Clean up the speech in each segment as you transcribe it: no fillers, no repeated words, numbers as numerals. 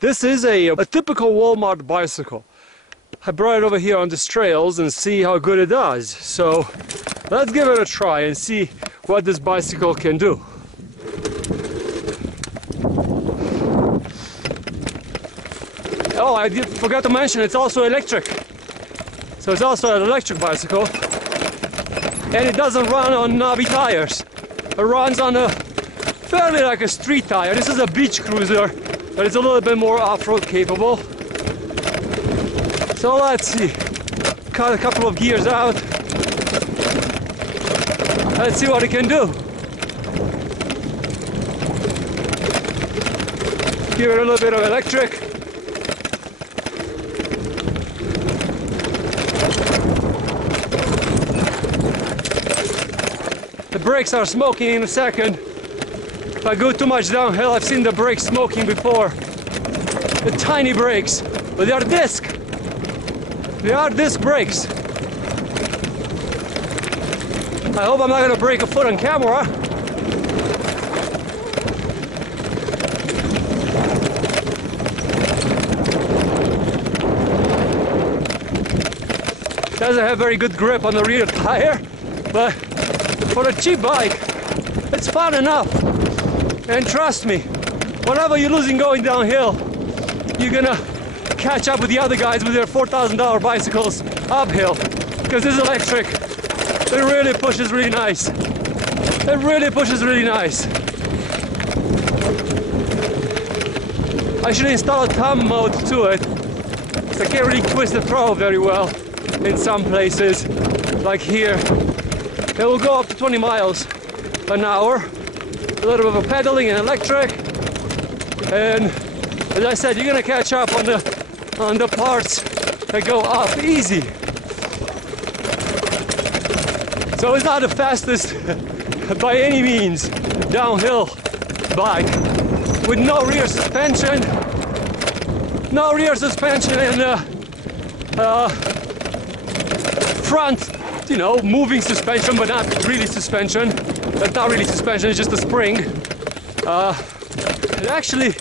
This is a typical Walmart bicycle. I brought it over here on these trails and see how good it does. So let's give it a try and see what this bicycle can do. Oh, I forgot to mention it's also electric. So it's also an electric bicycle. And it doesn't run on knobby tires. It runs on a fairly like a street tire. This is a beach cruiser, but it's a little bit more off-road capable. So let's see. Cut a couple of gears out. Let's see what it can do. Give it a little bit of electric. The brakes are smoking in a second. If I go too much downhill, I've seen the brakes smoking before. The tiny brakes, but they are disc. They are disc brakes. I hope I'm not going to break a foot on camera. Doesn't have very good grip on the rear tire, but for a cheap bike, it's fun enough. And trust me, whatever you're losing going downhill, you're gonna catch up with the other guys with their $4,000 bicycles uphill, because this electric, it really pushes really nice. It really pushes really nice. I should install a thumb mode to it, because I can't really twist the throttle very well in some places, like here. It will go up to 20 miles an hour. A little bit of pedaling and electric. And as I said, you're gonna catch up on the parts that go up easy. So it's not the fastest by any means downhill bike, with no rear suspension and front, you know, moving suspension, but not really suspension. That's not really suspension, it's just a spring. It actually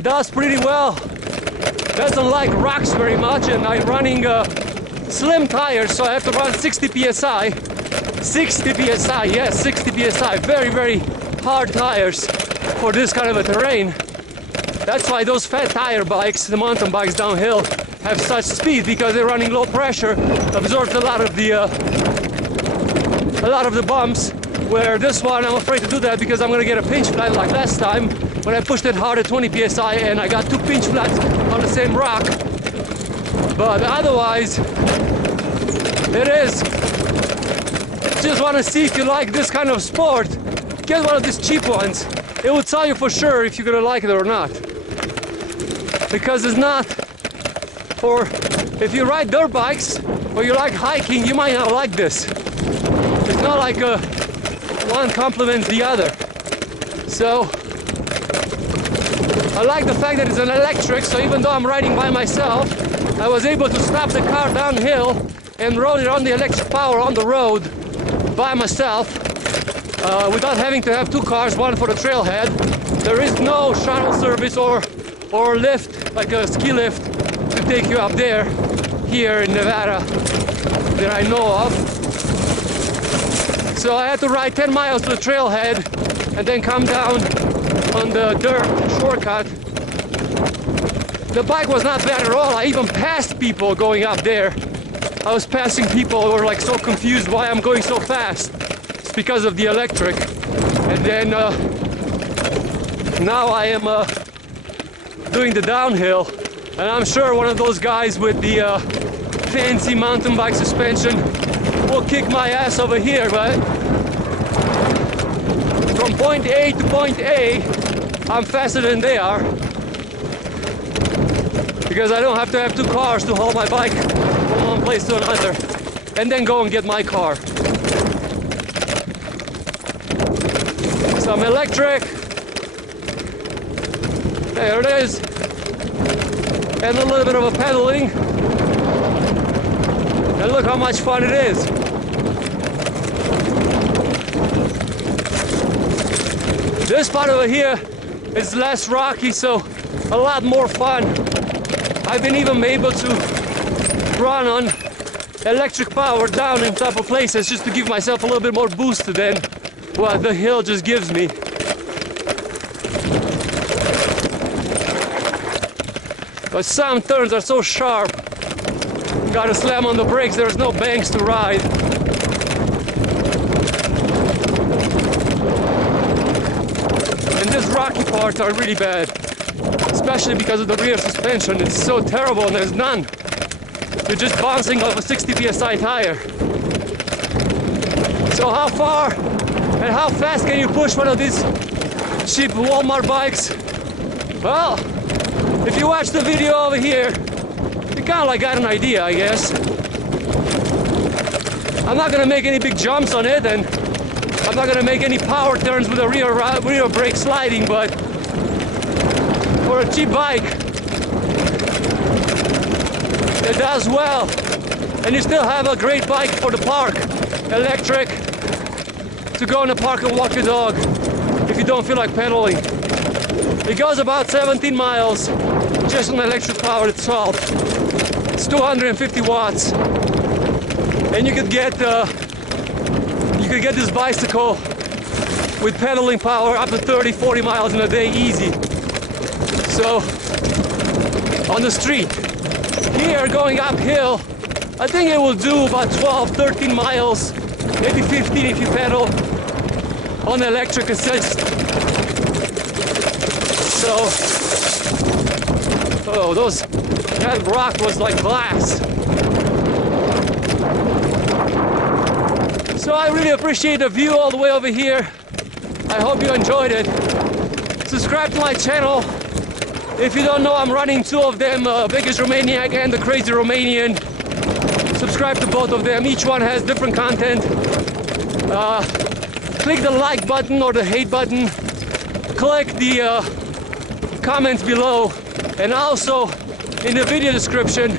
does pretty well. Doesn't like rocks very much, and I'm running slim tires, so I have to run 60 psi. 60 psi, yes, 60 psi. Very, very hard tires for this kind of a terrain. That's why those fat tire bikes, the mountain bikes downhill, have such speed, because they're running low pressure, absorbs a lot of the bumps. Where this one, I'm afraid to do that because I'm gonna get a pinch flat like last time when I pushed it hard at 20 psi and I got 2 pinch flats on the same rock. But otherwise, it is. Just want to see if you like this kind of sport. Get one of these cheap ones. It will tell you for sure if you're gonna like it or not. Because it's not for, if you ride dirt bikes or you like hiking, you might not like this. It's not like one complements the other. So I like the fact that it's an electric, so even though I'm riding by myself, I was able to stop the car downhill and roll it on the electric power on the road by myself without having to have 2 cars, one for the trailhead. There is no shuttle service or lift, like a ski lift, to take you up there here in Nevada that I know of. So I had to ride 10 miles to the trailhead and then come down on the dirt shortcut. The bike was not bad at all. I even passed people going up there. I was passing people who were like so confused why I'm going so fast. It's because of the electric. And then now I am doing the downhill. And I'm sure one of those guys with the fancy mountain bike suspension will kick my ass over here, but from point A to point A, I'm faster than they are, because I don't have to have 2 cars to haul my bike from one place to another and then go and get my car. Some electric, there it is, and a little bit of a pedaling, and look how much fun it is. This part over here is less rocky, so a lot more fun. I've been even able to run on electric power down in top of places just to give myself a little bit more boost than what the hill just gives me. But some turns are so sharp, gotta slam on the brakes, there's no banks to ride. And these rocky parts are really bad, especially because of the rear suspension. It's so terrible and there's none. You're just bouncing off a 60 psi tire. So how far and how fast can you push one of these cheap Walmart bikes? Well, if you watch the video over here, you kind of like got an idea, I guess. I'm not gonna make any big jumps on it, and I'm not gonna make any power turns with a rear brake sliding, but for a cheap bike, it does well. And you still have a great bike for the park, electric, to go in the park and walk your dog if you don't feel like pedaling. It goes about 17 miles just on electric power itself. It's 250 watts, and you could get this bicycle with pedaling power up to 30-40 miles in a day easy. So on the street here going uphill, I think it will do about 12-13 miles, maybe 15 if you pedal on electric assist. So, oh, that rock was like glass. So I really appreciate the view all the way over here. I hope you enjoyed it. Subscribe to my channel. If you don't know, I'm running two of them, Vegas Romaniac and the Crazy Romanian. Subscribe to both of them. Each one has different content. Click the like button or the hate button. Click the comments below, and also in the video description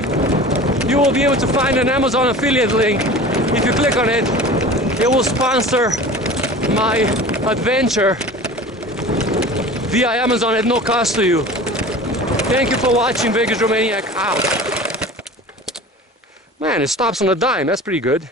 you will be able to find an Amazon affiliate link. If you click on it, it will sponsor my adventure via Amazon at no cost to you. Thank you for watching. Vegas Romaniac out. Man, it stops on a dime. That's pretty good.